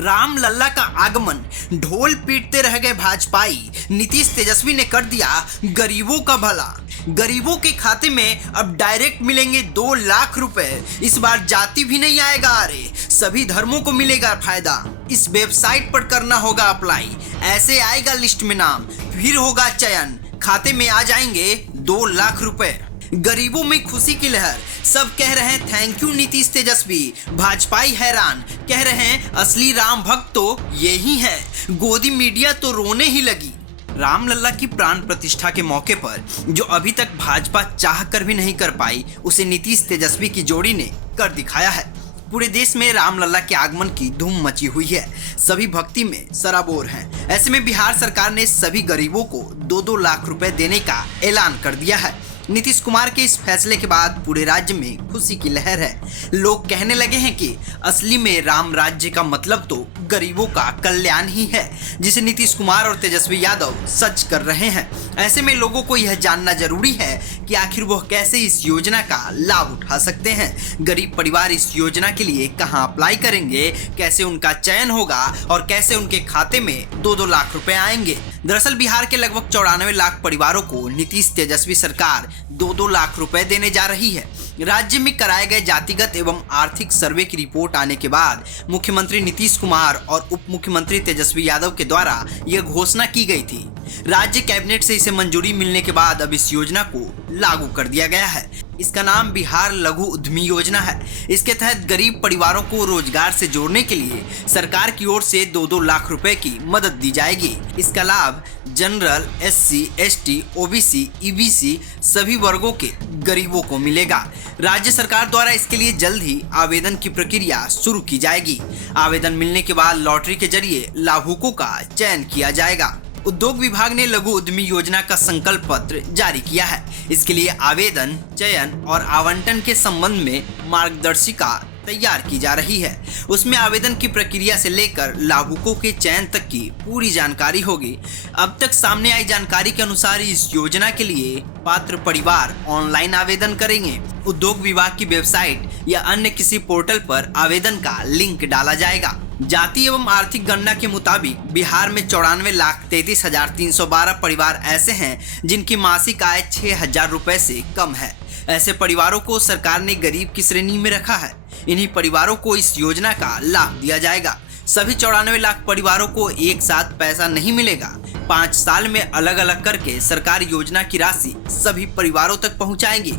राम लल्ला का आगमन, ढोल पीटते रह गए भाजपाई। नीतीश तेजस्वी ने कर दिया गरीबों का भला। गरीबों के खाते में अब डायरेक्ट मिलेंगे 2 लाख रुपए। इस बार जाति भी नहीं आएगा, अरे सभी धर्मों को मिलेगा फायदा। इस वेबसाइट पर करना होगा अप्लाई, ऐसे आएगा लिस्ट में नाम, फिर होगा चयन, खाते में आ जाएंगे 2 लाख रुपए। गरीबों में खुशी की लहर, सब कह रहे हैं थैंक यू नीतीश तेजस्वी। भाजपाई हैरान, कह रहे हैं असली राम भक्त तो यही है। गोदी मीडिया तो रोने ही लगी। राम लल्ला की प्राण प्रतिष्ठा के मौके पर जो अभी तक भाजपा चाह कर भी नहीं कर पाई, उसे नीतीश तेजस्वी की जोड़ी ने कर दिखाया है। पूरे देश में राम लल्ला के आगमन की धूम मची हुई है, सभी भक्ति में सराबोर हैं। ऐसे में बिहार सरकार ने सभी गरीबों को 2-2 लाख रुपए देने का ऐलान कर दिया है। नीतीश कुमार के इस फैसले के बाद पूरे राज्य में खुशी की लहर है। लोग कहने लगे हैं कि असली में राम राज्य का मतलब तो गरीबों का कल्याण ही है, जिसे नीतीश कुमार और तेजस्वी यादव सच कर रहे हैं। ऐसे में लोगों को यह जानना जरूरी है कि आखिर वह कैसे इस योजना का लाभ उठा सकते हैं। गरीब परिवार इस योजना के लिए कहां अप्लाई करेंगे, कैसे उनका चयन होगा और कैसे उनके खाते में 2-2 लाख रुपए आएंगे। दरअसल बिहार के लगभग 94 लाख परिवारों को नीतीश तेजस्वी सरकार 2-2 लाख रुपए देने जा रही है। राज्य में कराए गए जातिगत एवं आर्थिक सर्वे की रिपोर्ट आने के बाद मुख्यमंत्री नीतीश कुमार और उप मुख्यमंत्री तेजस्वी यादव के द्वारा यह घोषणा की गई थी। राज्य कैबिनेट से इसे मंजूरी मिलने के बाद अब इस योजना को लागू कर दिया गया है। इसका नाम बिहार लघु उद्यमी योजना है। इसके तहत गरीब परिवारों को रोजगार से जोड़ने के लिए सरकार की ओर से 2-2 लाख रुपए की मदद दी जाएगी। इसका लाभ general, SC, ST, OBC, EBC सभी वर्गों के गरीबों को मिलेगा। राज्य सरकार द्वारा इसके लिए जल्द ही आवेदन की प्रक्रिया शुरू की जाएगी। आवेदन मिलने के बाद लॉटरी के जरिए लाभुकों का चयन किया जाएगा। उद्योग विभाग ने लघु उद्यमी योजना का संकल्प पत्र जारी किया है। इसके लिए आवेदन, चयन और आवंटन के संबंध में मार्गदर्शिका तैयार की जा रही है। उसमें आवेदन की प्रक्रिया से लेकर लाभुकों के चयन तक की पूरी जानकारी होगी। अब तक सामने आई जानकारी के अनुसार इस योजना के लिए पात्र परिवार ऑनलाइन आवेदन करेंगे। उद्योग विभाग की वेबसाइट या अन्य किसी पोर्टल पर आवेदन का लिंक डाला जाएगा। जाति एवं आर्थिक गणना के मुताबिक बिहार में 94,33,312 परिवार ऐसे हैं जिनकी मासिक आय 6,000 रुपए से कम है। ऐसे परिवारों को सरकार ने गरीब की श्रेणी में रखा है। इन्हीं परिवारों को इस योजना का लाभ दिया जाएगा। सभी 94 लाख परिवारों को एक साथ पैसा नहीं मिलेगा। 5 साल में अलग अलग करके सरकार योजना की राशि सभी परिवारों तक पहुंचाएंगी।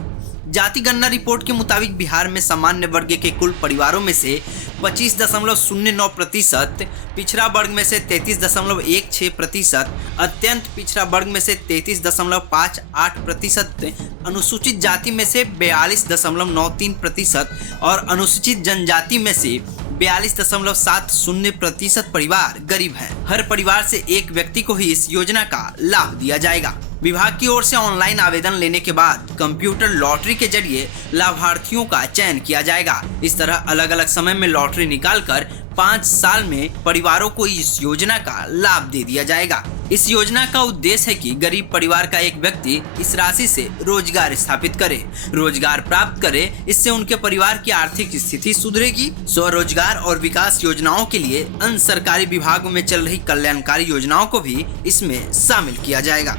जाति गणना रिपोर्ट के मुताबिक बिहार में सामान्य वर्ग के कुल परिवारों में से 25.09%, पिछड़ा वर्ग में से 33.16%, अत्यंत पिछड़ा वर्ग में से 33.58%, अनुसूचित जाति में से 42.93% और अनुसूचित जनजाति में से 42.70% परिवार गरीब हैं। हर परिवार से एक व्यक्ति को ही इस योजना का लाभ दिया जाएगा। विभाग की ओर से ऑनलाइन आवेदन लेने के बाद कंप्यूटर लॉटरी के जरिए लाभार्थियों का चयन किया जाएगा। इस तरह अलग अलग समय में लॉटरी निकालकर 5 साल में परिवारों को इस योजना का लाभ दे दिया जाएगा। इस योजना का उद्देश्य है कि गरीब परिवार का एक व्यक्ति इस राशि से रोजगार स्थापित करे, रोजगार प्राप्त करे। इससे उनके परिवार की आर्थिक स्थिति सुधरेगी। स्वरोजगार और विकास योजनाओं के लिए अन्य सरकारी विभागों में चल रही कल्याणकारी योजनाओं को भी इसमें शामिल किया जाएगा।